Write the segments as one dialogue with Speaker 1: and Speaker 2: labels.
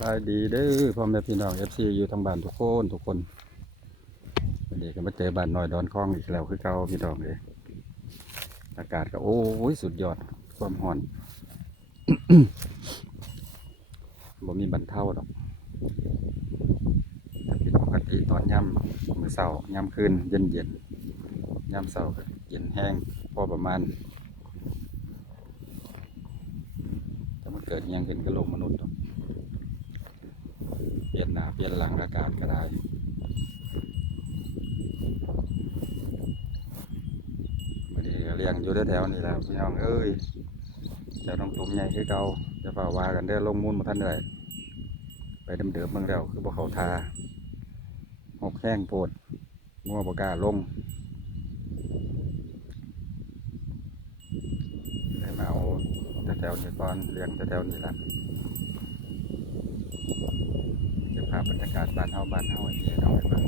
Speaker 1: บายดีเด้อพ่อแม่พี่น้องเอฟซีอยู่ทางบ้านทุกคนทุกคนวันนี้ก็มาเจอบ้านน้อยดอนคลองอีกแล้วคือเก่าพี่น้องเลยอากาศก็โอ้ยสุดยอดความร้อนบ่มีบรรเทาดอกแต่เป็นปกติตอนย่ำมือเสาร์ย่ำคืนเย็นเย็นย่ำเสาร์เย็นแห้งพอประมาณถ้ามันเกิดอิหยังขึ้นก็โลกมนุษย์ดอก ปลี่ยนหน้าเปลี่ยนหลังอากาศก็ได้วันนี้เลี้ยงอยู่แถวๆนี่แหละพี่น้องเอ้ยจ้าต้องตุ่มใหญ่คือเก่าจะฝ่าว่ากันได้ลงมูลมาท่านเลยไปเดิมเดิมๆเมืองแล้วคือบ่เขาทาหกแห้งโปวดงัวบกาลงได้มาเอาแถวๆนี้ก่อนเลี้ยงแถวๆนี้ละ เดี๋ยวภาพ บรรยากาศบ้านเฮาบ้านเฮาไอ้พี่น้องให้เบิ่ง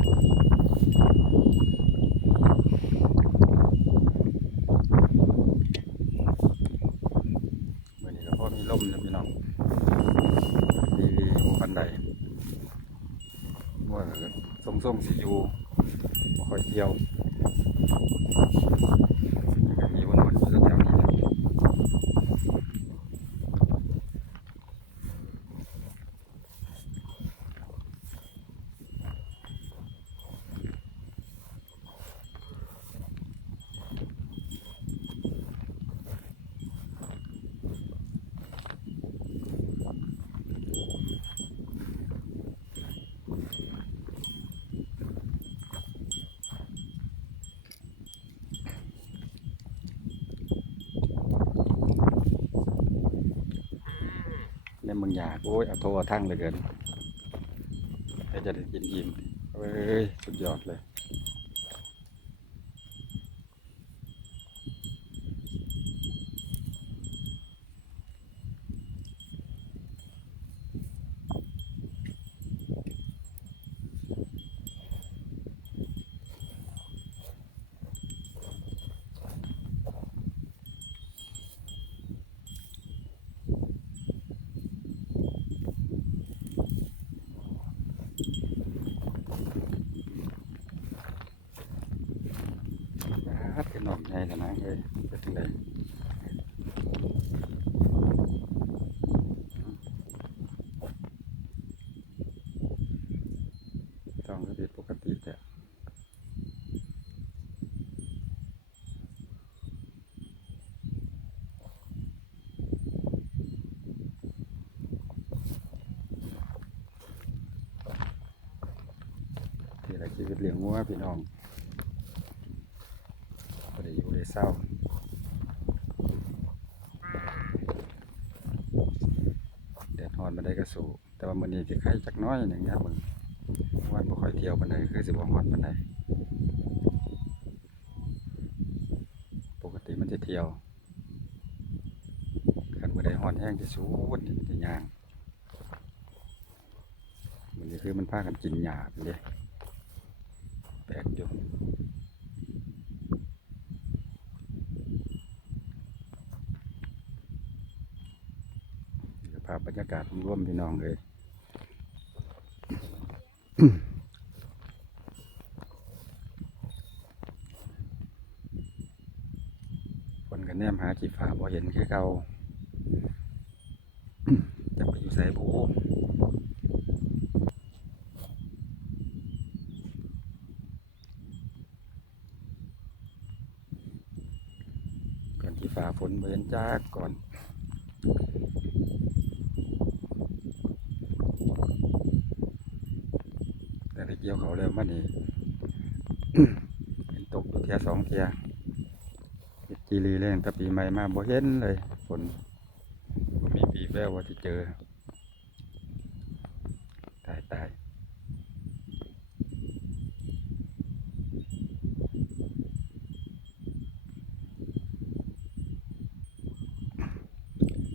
Speaker 1: มื้อนี้ก็พอมีลมนะพี่น้องดีดีโอ้ปันใดว่าส่งส่งๆสีอยู่คอยเที่ยวยังก็มีวนๆอยู่แถวๆนี้แหละในเมึงอยากโอ้ยเอาโทรทั้งเลยเกินจะได้กินอิ่มเอ้ยสุดยอดเลย ฮั ดกันหน่อมใหญ่ขนาดเลยเป็นจังไดต้องก็ผิดปกติแต่ที่ไรชีวิตเลี้ยงวัวพี่น้อง ก็ได้อยู่ได้เศร้าแดดฮอนมาได้ก็สูแต่ว่ามื้อนี้สิไข่จักน้อยหนึ่งนะมึงวันบ่ค่อยเที่ยวปานใดคือสิบ่ฮอดปานใดปกติมันจะเที่ยวคันมือใดฮอนแห้งที่สุดจะยางมื้อนี้คือมันพากันกินหญ้าไปเด้แปลกอยู่ นี่ก็ภาพบรรยากาศร่วมพี่น้องเลยคนกันแนมหาจีฟ้าบ่เห็นคือเก่าจะไปอยู่ใส่บูก่อนที่ฟ้าฝนบ่เห็นจ้าก่อน แต่ที่ เกี่ยวเขาแล้วมันนี่เห็นตกเทียสองเทียเจีรีเล่นต่ปีใหม่มาบ่เห็นเลยฝนมีปีแววว่าที่เจอ ตายตาย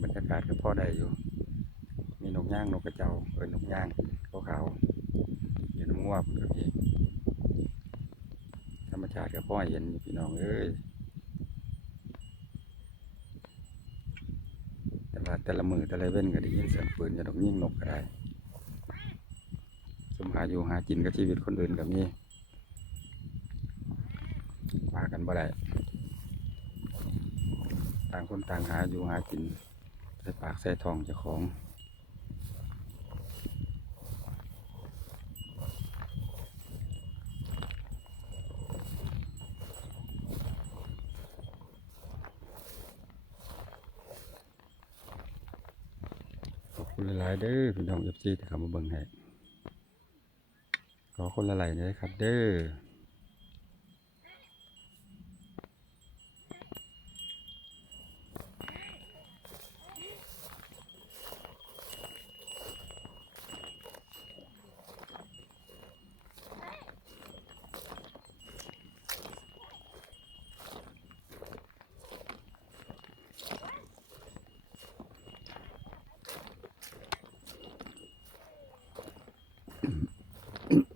Speaker 1: บรรยากาศก็พอได้อยู่ มีนกย่างนกกระเจ้าเออนกย่างขาวๆ อยู่น้ำงัวพุ่นก็มีธรรมชาติก็พ่อเห็นพี่น้องเอ้ยแต่ว่าแต่ละมือแต่ละเว้นก็ได้ยินเสียงปืนจะดอกยิงนกก็ได้มหาอยู่หากินกับชีวิตคนอื่นกับนี่ว่ากันบ่ได้ต่างคนต่างหาอยู่หากินใส่ปากใส่ทองเจ้าของ คุณหลายเด้อพี่น้องเอฟซีที่เข้ามาเบิ่งให้ขอคนละไหลเลยครับเด้อ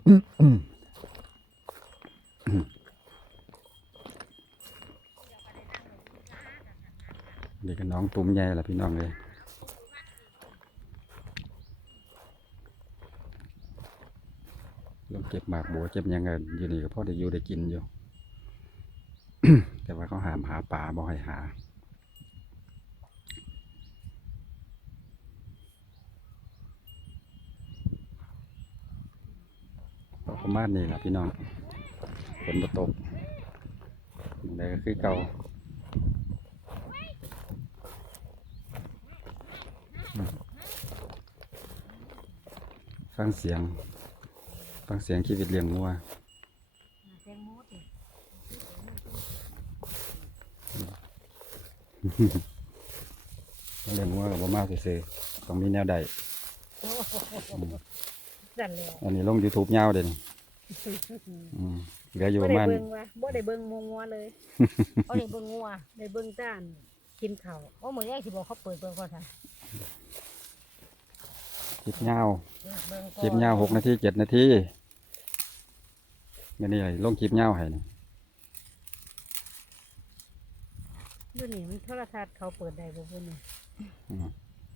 Speaker 1: เด็กกับน้องตุ้มใหญ่ละพี่น้องเลยลงเก็บหมากบัวเก็บยังไงอยู่นี่ก็พอได้อยู่ได้กินอยู่ แต่ว่าเขาหามหาป่าบ่ให้หา ประมาณนี้แหละพี่น้องฝนตกอย่างไรก็คือเก่าฟังเสียง ฟังเสียงชีวิตเลี้ยงงัวเลี้ยงงัวกับบ่มากซื่อๆต้องมีแนวใด
Speaker 2: สั่นแล้ว
Speaker 1: อันนี้ลง YouTube ยาวเด่นอืมเหลืออยู่ป
Speaker 2: บ่
Speaker 1: ระ
Speaker 2: ได้
Speaker 1: มาณ
Speaker 2: เบิ่งว่ะบ่ได้เบิ่งมัวงัวเลยเอาได้เบิ่งงัวได้เบิ่งจ้านกินข้าวโอ้มื้อแรกสิบอกเขาเปิดเบิ่งก่อนค่ะ
Speaker 1: คลิปยาว
Speaker 2: เบิ่งก่อน
Speaker 1: คลิปยาวหกนาทีเจ็ดนาทีไม่นี่เลยลงคลิปยาวให้นี่
Speaker 2: เดี๋ยวนี้มันโทรทัศน์เขาเปิดได้บ่พุ่นนี่
Speaker 1: อืม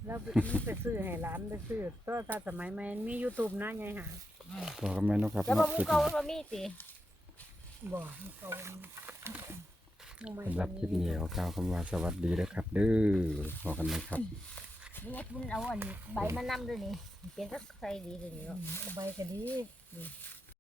Speaker 2: แล้วมันไปซื้อให้ร้านไปซื้อโทรทัศน์สมัยใหม่มี YouTube นะยายหา
Speaker 1: พอกันไหมเนาะครับ
Speaker 3: แล้วบ่
Speaker 1: เนาะ
Speaker 3: หมูเก่ามันบ่มีติ
Speaker 2: บ่มันเก่าบ่ใหม่
Speaker 1: สำหรับคลิปนี้ขอกล่าวคำว่าสวัสดีนะครับ เด้อพอกันไหมครับ
Speaker 3: นี่ไงคุณเอาอันใบมานำด้วยนี่เป็นสักใส่ดีเลยนี่
Speaker 2: อื
Speaker 3: เนาะ
Speaker 2: มเอาใบก็ดี
Speaker 3: เ